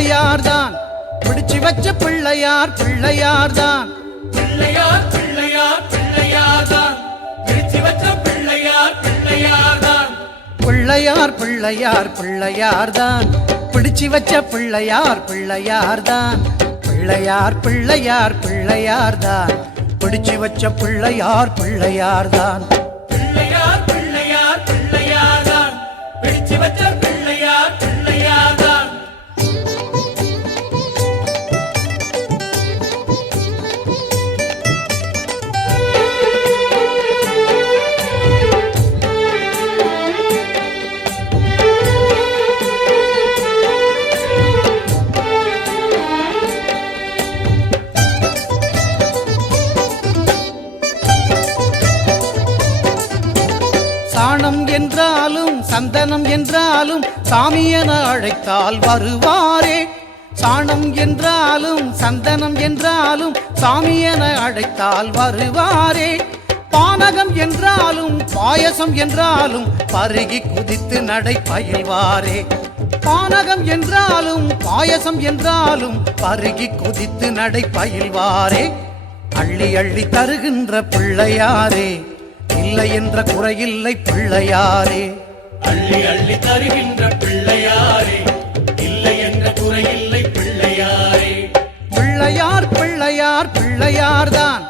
பிள்ளையார்தான், பிடிச்சு வச்ச பிள்ளையார் பிள்ளையார்தான். பிள்ளையார் பிள்ளையார் பிள்ளையார்தான், பிடிச்சு வச்ச பிள்ளையார் பிள்ளையார்தான். பிள்ளையார் பிள்ளையார் பிள்ளையார்தான், பிடிச்சு வச்ச பிள்ளையார் பிள்ளையார்தான். பிள்ளையார் பிள்ளையார் பிள்ளையார்தான், பிடிச்சு வச்ச பிள்ளையார் பிள்ளையார்தான். பிள்ளையார் பிள்ளையார் பிள்ளையார்தான், பிடிச்சு வச்ச பிள்ளையார் பிள்ளையார்தான். சாணம் என்றாலும் சந்தனம் என்றாலும் சாமி என அழைத்தால் வருவாரே. சாணம் என்றாலும் சந்தனம் என்றாலும் சாமி என அழைத்தால் வருவாரே. பானகம் என்றாலும் பாயசம் என்றாலும் பருகி குதித்து நடை பயில்வாரே. பானகம் என்றாலும் பாயசம் என்றாலும் பருகி குதித்து நடை பயில்வாரே. அள்ளி அள்ளி தருகின்ற பிள்ளையாரே, இல்லை என்ற குறையில்லை பிள்ளையாரே. அள்ளி அள்ளி தருகின்ற பிள்ளையாரே, இல்லை என்ற குறையில்லை பிள்ளையாரே. பிள்ளையார் பிள்ளையார் பிள்ளையார்தான்,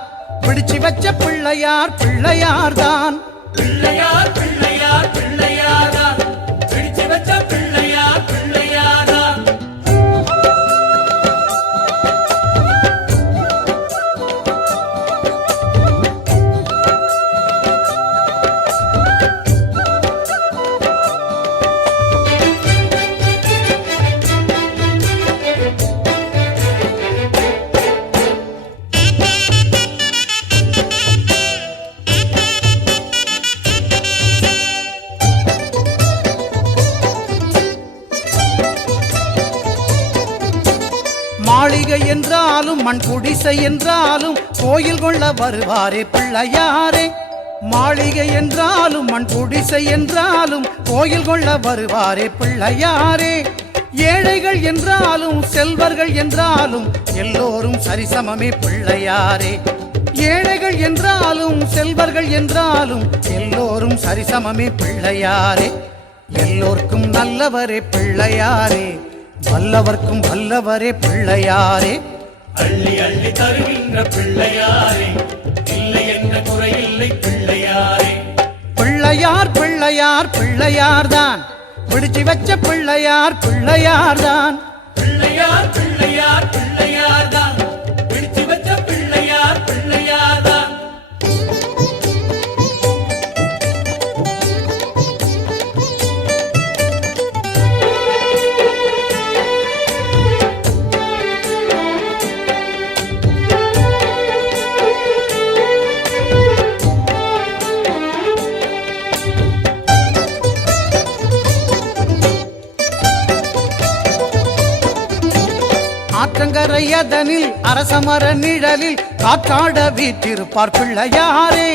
பிடிச்சு வச்ச பிள்ளையார் பிள்ளையார்தான். பிள்ளையார் பிள்ளையார் பிள்ளையார்தான், பிடிச்சு வச்ச பிள்ளையார் பிள்ளையார்தான். மாளிகை என்றாலும் மண் குடிசை என்றாலும் கோயில் கொள்ள வருவாரே பிள்ளையாரே. மாளிகை என்றாலும் மண் குடிசை என்றாலும் கோயில் கொள்ள வருவாரே பிள்ளையாரே. ஏழைகள் என்றாலும் செல்வர்கள் என்றாலும் எல்லோரும் சரிசமமே பிள்ளையாரே. ஏழைகள் என்றாலும் செல்வர்கள் என்றாலும் எல்லோரும் சரிசமமே பிள்ளையாரே. எல்லோர்க்கும் நல்லவரே பிள்ளையாரே, வல்லவர்க்கும் வல்லவரே பிள்ளையாரே. அள்ளி அள்ளி தருகின்ற பிள்ளையாரே, இல்லை என்ற குறையில்லை பிள்ளையாரே. பிள்ளையார் பிள்ளையார் பிள்ளையார்தான், பிடிச்சு வச்ச பிள்ளையார் பிள்ளையார்தான். பிள்ளையார் பிள்ளையார் பிள்ளையார்தான், பிடிச்சு வச்ச பிள்ளையார் பிள்ளையார்தான். ஆற்றங்கரையதனில் அரசமர நிழலில் காற்றாட வீற்றிருப்பார் பிள்ளையாரே.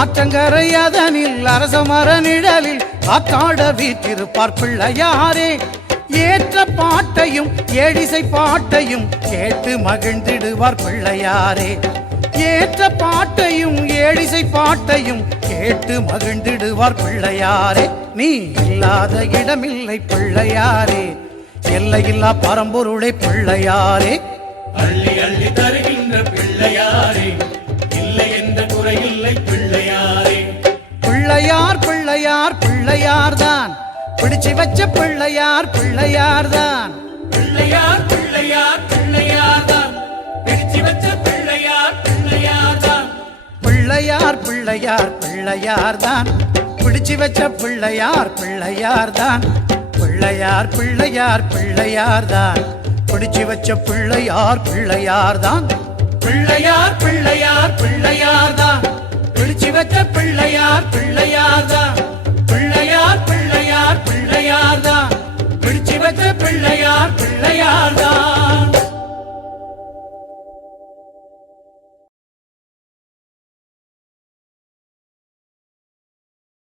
ஆற்றங்கரையதனில் அரசமர நிழலில் காற்றாட வீற்றிருப்பார் பிள்ளையாரே. ஏற்ற பாட்டையும் ஏழிசை பாட்டையும் கேட்டு மகிழ்ந்திடுவார் பிள்ளையாரே. ஏற்ற பாட்டையும் ஏழிசை பாட்டையும் கேட்டு மகிழ்ந்திடுவார் பிள்ளையாரே. நீ இல்லாத இடமில்லை பிள்ளையாரே, எல்லையில்லா பரம்பொருளை பிள்ளையாரே. அள்ளி அள்ளி தருகின்ற பிள்ளையாரே, இல்லை என்ற குறையில்லை பிள்ளையாரே. பிள்ளையார் பிள்ளையார் பிள்ளையார்தான், பிடிச்சு வச்ச பிள்ளையார் பிள்ளையார்தான். பிள்ளையார் பிள்ளையார் பிள்ளையார்தான், பிடிச்சு வச்ச பிள்ளையார் பிள்ளையார்தான். பிள்ளையார் பிள்ளையார் பிள்ளையார்தான், பிடிச்சு வச்ச பிள்ளையார் பிள்ளையார்தான். பிள்ளையார் பிள்ளையார் பிள்ளையார்தான், பிடிச்சு வச்ச பிள்ளையார் பிள்ளையார்தான். பிள்ளையார் பிள்ளையார் பிள்ளையார்தான், பிடிச்சு வச்ச பிள்ளையார் பிள்ளையார்தான். பிள்ளையார்